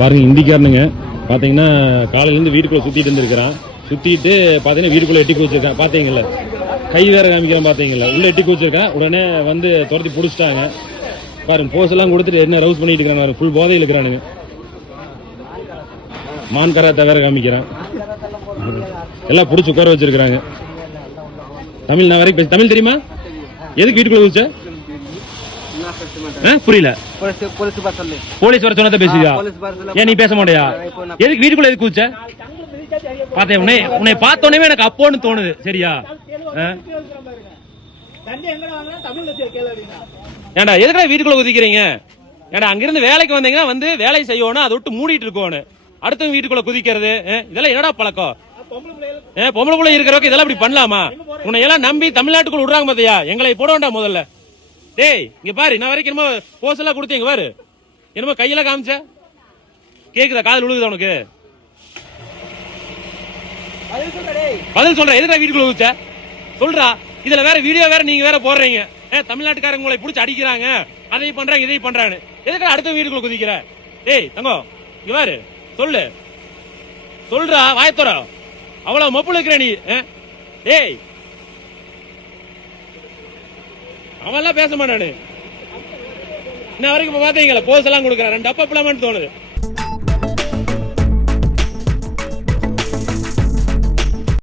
பாருங்க இந்திக்காரனுங்க பாத்தீங்கன்னா காலையில இருந்து வீட்டுக்குள்ள சுத்திட்டு இருந்திருக்கிறான். சுத்திட்டு பாத்தீங்கன்னா வீட்டுக்குள்ள எட்டி குதிச்சிருக்கான். பாத்தீங்கல்ல, கை வேற காமிக்கிறான். பாத்தீங்கல்ல, உள்ள எட்டி குதிச்சிருக்கான். உடனே வந்து துரத்தி புடிச்சிட்டாங்க. பாருங்க போஸ் எல்லாம் கொடுத்துட்டு என்ன ரவுஸ் பண்ணிட்டு இருக்காங்க. ஃபுல் போதையில் இருக்கிறானுங்க. மான் கராத்தா வேற காமிக்கிறான். எல்லாம் புடிச்சு உட்கார வச்சிருக்காங்க. தமிழ் நான் வரைக்கும் தமிழ் தெரியுமா? எதுக்கு வீட்டுக்குள்ள குதிச்ச? புரியல. போலீஸ் வர சொன்னதை பேசுறியா? ஏன் நீ பேச மாட்டியா? எதுக்கு வீட்டுக்குள்ள எதுக்கு குதிச்ச? பார்த்தேன் உன்னை பார்த்தோன்னே எனக்கு அப்போன்னு தோணுது. சரியா? ஏண்டா எதுக்குடா வீட்டுக்குள்ள குதிக்கிறீங்க? ஏண்டா அங்கிருந்து வேலைக்கு வந்தீங்கன்னா வந்து வேலை செய்யணும், அதை விட்டு மூடிட்டு இருக்கணும். அடுத்தவங்க வீட்டுக்குள்ள குதிக்கிறது இதெல்லாம் என்னடா பழக்கம்? பொம்பளை பிள்ளை இருக்கிறவங்க இதெல்லாம் இப்படி பண்ணலாமா? உன்னை எல்லாம் நம்பி தமிழ்நாட்டுக்குள்ள விடுறாங்க பாத்தியா? எங்களை போட வேண்டாம் முதல்ல. டேய் இங்க பாரு, நான் வரைக்கும் என்னமோ போஸ் எல்லாம் கொடுத்தீங்க பாரு, என்னமோ கையெல்லாம் காமிச்ச. கேக்குதா? காதல் விழுகுதா உனக்கு? பதில் சொல்ற. எதுக்கா வீட்டுக்குள்ள குதிச்ச சொல்றா. இதுல வேற வீடியோ வேற நீங்க வேற போடுறீங்க. தமிழ்நாட்டுக்காரங்க உங்களை பிடிச்சி அடிக்கிறாங்க, அதை பண்றாங்க இதை பண்றாங்க. எதுக்கா அடுத்த வீட்டுக்குள்ள குதிக்கிற? டேய் தங்கம் இங்க பாரு, சொல்லு சொல்றா, வாயத்தோற. அவ்வளவு மப்புல இருக்கிற நீ. டேய் அவன் எல்லாம் பேச மாட்டானு. இன்ன வரைக்கும் பாத்தீங்களா போஸ் எல்லாம் கொடுக்குறான். 2 அப்பா பிள்ளைமான்னு தோணுது.